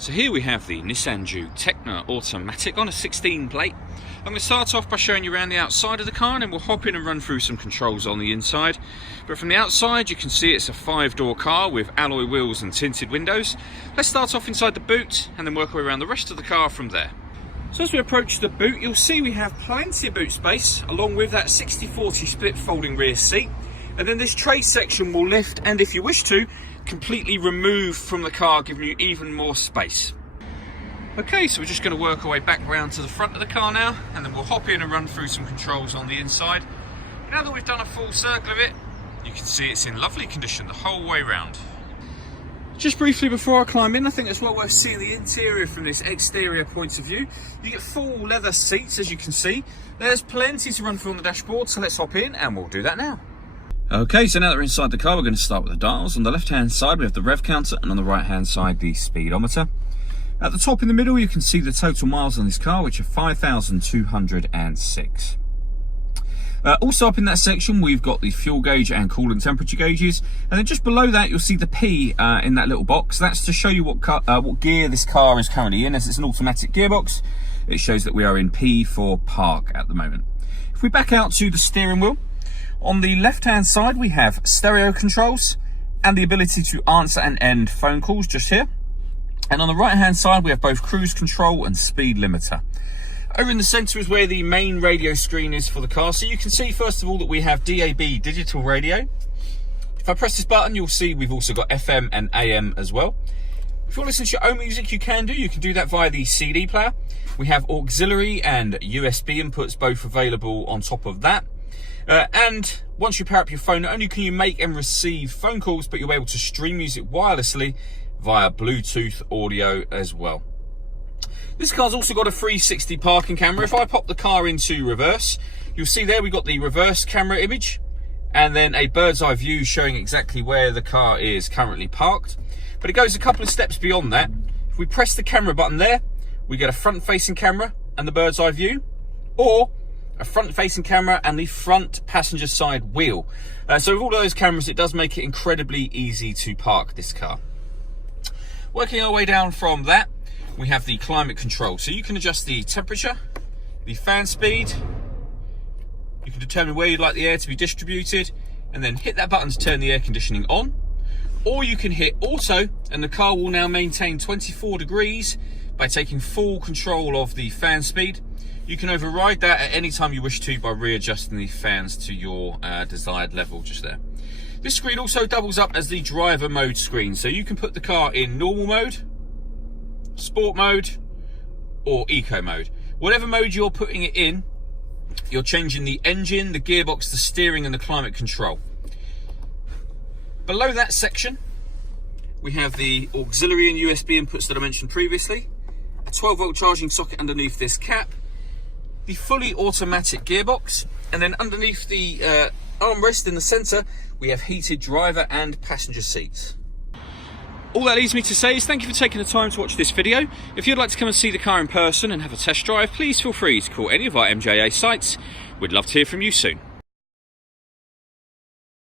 So here we have the Nissan Juke Techno Automatic on a 16 plate. I'm going to start off by showing you around the outside of the car, and then we'll hop in and run through some controls on the inside. But from the outside you can see it's a 5-door car with alloy wheels and tinted windows. Let's start off inside the boot and then work our way around the rest of the car from there. So as we approach the boot, you'll see we have plenty of boot space, along with that 60/40 split folding rear seat. And then this tray section will lift, and if you wish to, completely remove from the car, giving you even more space. Okay, so we're just going to work our way back round to the front of the car now, and then we'll hop in and run through some controls on the inside. Now that we've done a full circle of it, you can see it's in lovely condition the whole way round. Just briefly before I climb in, I think it's well worth seeing the interior from this exterior point of view. You get full leather seats, as you can see. There's plenty to run through on the dashboard, so let's hop in and we'll do that now. Okay, so now that we're inside the car, we're going to start with the dials. On the left-hand side, we have the rev counter, and on the right-hand side, the speedometer. At the top in the middle, you can see the total miles on this car, which are 5,206. Also up in that section, we've got the fuel gauge and coolant temperature gauges. And then just below that, you'll see the P in that little box. That's to show you what gear this car is currently in. As it's an automatic gearbox, it shows that we are in P for park at the moment. If we back out to the steering wheel, on the left-hand side, we have stereo controls and the ability to answer and end phone calls just here. And on the right-hand side, we have both cruise control and speed limiter. Over in the centre is where the main radio screen is for the car. So you can see, first of all, that we have DAB digital radio. If I press this button, you'll see we've also got FM and AM as well. If you want to listen to your own music, you can do that via the CD player. We have auxiliary and USB inputs, both available on top of that. And once you pair up your phone, not only can you make and receive phone calls, but you'll be able to stream music wirelessly via Bluetooth audio as well. This car's also got a 360 parking camera. If I pop the car into reverse, you'll see there we've got the reverse camera image and then a bird's eye view showing exactly where the car is currently parked. But it goes a couple of steps beyond that. If we press the camera button there, we get a front-facing camera and the bird's eye view, or a front-facing camera and the front passenger side wheel. So with all of those cameras, it does make it incredibly easy to park this car. Working our way down from that, we have the climate control. So you can adjust the temperature, the fan speed, you can determine where you'd like the air to be distributed, and then hit that button to turn the air conditioning on. Or you can hit auto, and the car will now maintain 24 degrees by taking full control of the fan speed. You can override that at any time you wish to by readjusting the fans to your desired level just there. This screen also doubles up as the driver mode screen, so you can put the car in normal mode, sport mode, or eco mode. Whatever mode you're putting it in, you're changing the engine, the gearbox, the steering, and the climate control. Below that section, we have the auxiliary and USB inputs that I mentioned previously, a 12-volt charging socket underneath this cap, the fully automatic gearbox, and then underneath the armrest in the centre, we have heated driver and passenger seats. All that leaves me to say is thank you for taking the time to watch this video. If you'd like to come and see the car in person and have a test drive, please feel free to call any of our MJA sites. We'd love to hear from you soon.